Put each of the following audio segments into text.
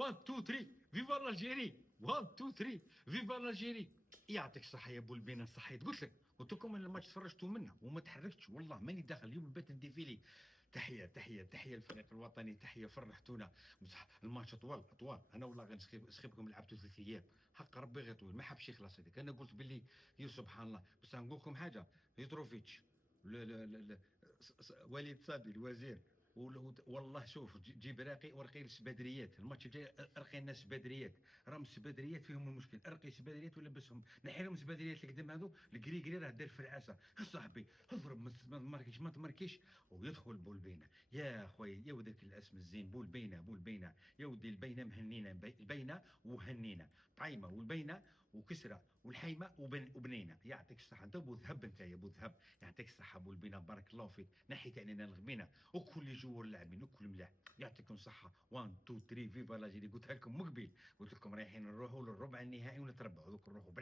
1 2 3 فيفا الجيري 1 2 3 فيفا الجيري. يعطيك الصحة يا بولبينا، صحيت قلت لكم انا الماتش تفرجتوا منه وما تحركتش، والله ماني داخل اليوم بات نديفيلي. تحية للفريق الوطني، تحية فرحتونا. بصح الماتش طوال انا والله غير نسخيبكم لعبتوا 3 ايام، حق ربي غير طويل ما حبش يخلص هذيك. انا قلت باللي يا سبحان الله. بس نقول لكم حاجة، يتروفيتش لا لا لا لا وليد صادي الوزير والله شوف جيب ورقي السبادريات الماتش الجاي، ارقي الناس سبادريات، راهم السبادريات فيهم المشكل، ارقي سبادريات ولبسهم، نحي لهم السبادريات اللي قدام هذو الكري راه دار فرعاسه. صاحبي اضرب ما تماركيش ما تماركيش ويدخل بولبينه. يا خويا يا ودك الاسم الزين بولبينه يا ودي البينه مهنينا، البينه وهنينا طعيمه والبينه وكسره والحيمه وبنينه. يعطيك الصحه انت ابو ذهب، انت يا ابو ذهب. يعطيك الصحه بولبينه بارك الله فيك، نحيت علينا الغبينه وكل جوار اللاعبين وكل ملاح. يعطيكم الصحه 1 2 3 فيفا لاجيري. قلتها لكم مقبل، قلت لكم رايحين نروحوا للربع النهائي ونتربعوا، دوك نروحوا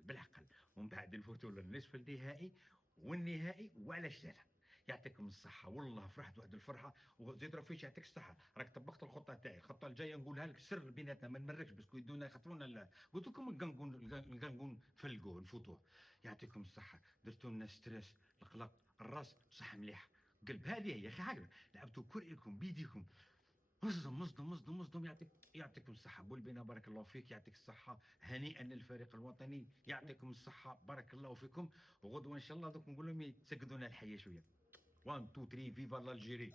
بالعقل ومن بعد نفوتوا للنصف النهائي والنهائي. وعلاش لا؟ يعطيكم الصحة، والله فرحت واحد الفرحة. وزيد رفيق يعطيك الصحة، راك طبقت الخطة تاعي، الخطة الجاية نقولها لك سر بيناتنا ما نمركش باسكو يدونا يخطرونا. قلت لكم الكانكون نفلقوه نفوتوه. يعطيكم الصحة، درتوا لنا ستريس، القلق، الراس بصح مليح، قلب. هذه هي اخي هكذا لعبتوا كرئكم بيديكم. مصدم. يعطيكم الصحة بولبينا بارك الله فيك. يعطيك الصحة، هنيئا للفريق الوطني. يعطيكم الصحة بارك الله فيكم. وغدوة ان شاء الله دوك نقول لهم يسقدونا الحياة شوية. 1 2 3 فيفا الجيري.